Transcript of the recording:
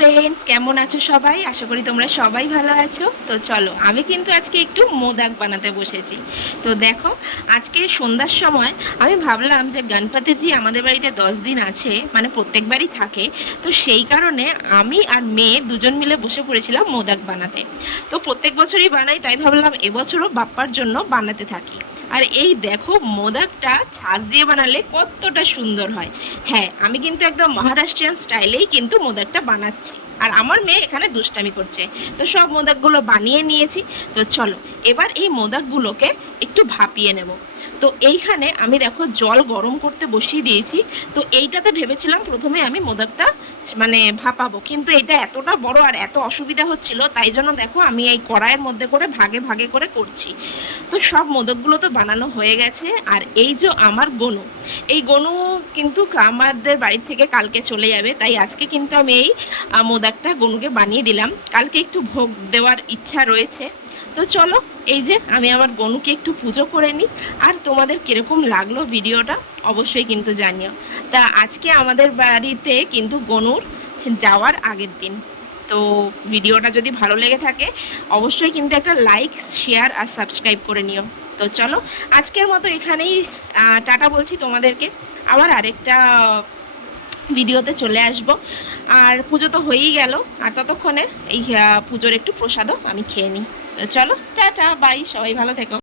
Friends, কেমন আছো সবাই? আশা করি তোমরা সবাই ভালো আছো। তো চলো, আমি কিন্তু আজকে একটু মোদক বানাতে বসেছি। তো দেখো, আজকে সন্ধ্যার সময় আমি ভাবলাম যে গণপতিজি আমাদের বাড়িতে 10 দিন আছে, মানে প্রত্যেকবারই থাকে। তো সেই কারণে আমি আর মেয়ে দুজন মিলে বসে পড়েছিলাম মোদক বানাতে। তো প্রত্যেক বছরই বানাই, তাই ভাবলাম এবছরও বাপ্পার জন্য বানাতে থাকি। আর এই দেখো, মোদকটা ছাঁচ দিয়ে বানালে কতটা সুন্দর হয়। হ্যাঁ, আমি কিন্তু একদম মহারাষ্ট্রিয়ান স্টাইলেই কিন্তু মোদকটা বানাচ্ছি। আর আমার মেয়ে এখানে দুষ্টামি করছে। তো সব মোদকগুলো বানিয়ে নিয়েছি। তো চলো, এবার এই মোদকগুলোকে একটু ভাপিয়ে নেব। তো এইখানে আমি দেখো জল গরম করতে বসিয়ে দিয়েছি। তো এইটাতে ভেবেছিলাম প্রথমে আমি মোদকটা মানে ভাপাবো, কিন্তু এটা এতটা বড় আর এত অসুবিধা হচ্ছিল, তাই জন্য দেখো আমি এই কড়াইয়ের মধ্যে করে ভাগে ভাগে করে করছি। তো সব মোদকগুলো তো বানানো হয়ে গেছে। আর এই যে আমার গনু, এই গনু কিন্তু আমাদের বাড়ির থেকে কালকে চলে যাবে, তাই আজকে কিন্তু আমি এই মোদকটা গনুকে বানিয়ে দিলাম। কালকে একটু ভোগ দেওয়ার ইচ্ছা রয়েছে। তো চলো, এই যে আমি আমার গনুকে একটু পুজো করে নিই। আর তোমাদের কীরকম লাগলো ভিডিওটা অবশ্যই কিন্তু জানিও। তা আজকে আমাদের বাড়িতে কিন্তু গনুর যাওয়ার আগের দিন। তো ভিডিওটা যদি ভালো লেগে থাকে অবশ্যই কিন্তু একটা লাইক, শেয়ার আর সাবস্ক্রাইব করে নিও। তো চলো, আজকের মতো এখানেই টাটা বলছি তোমাদেরকে। আবার আরেকটা ভিডিওতে চলে আসব। আর পুজো তো হয়েই গেল, আর ততক্ষণে এই পুজোর একটু প্রসাদও আমি খেয়ে নিই। তো চলো, টাটা, বাই, সবাই ভালো থেকো।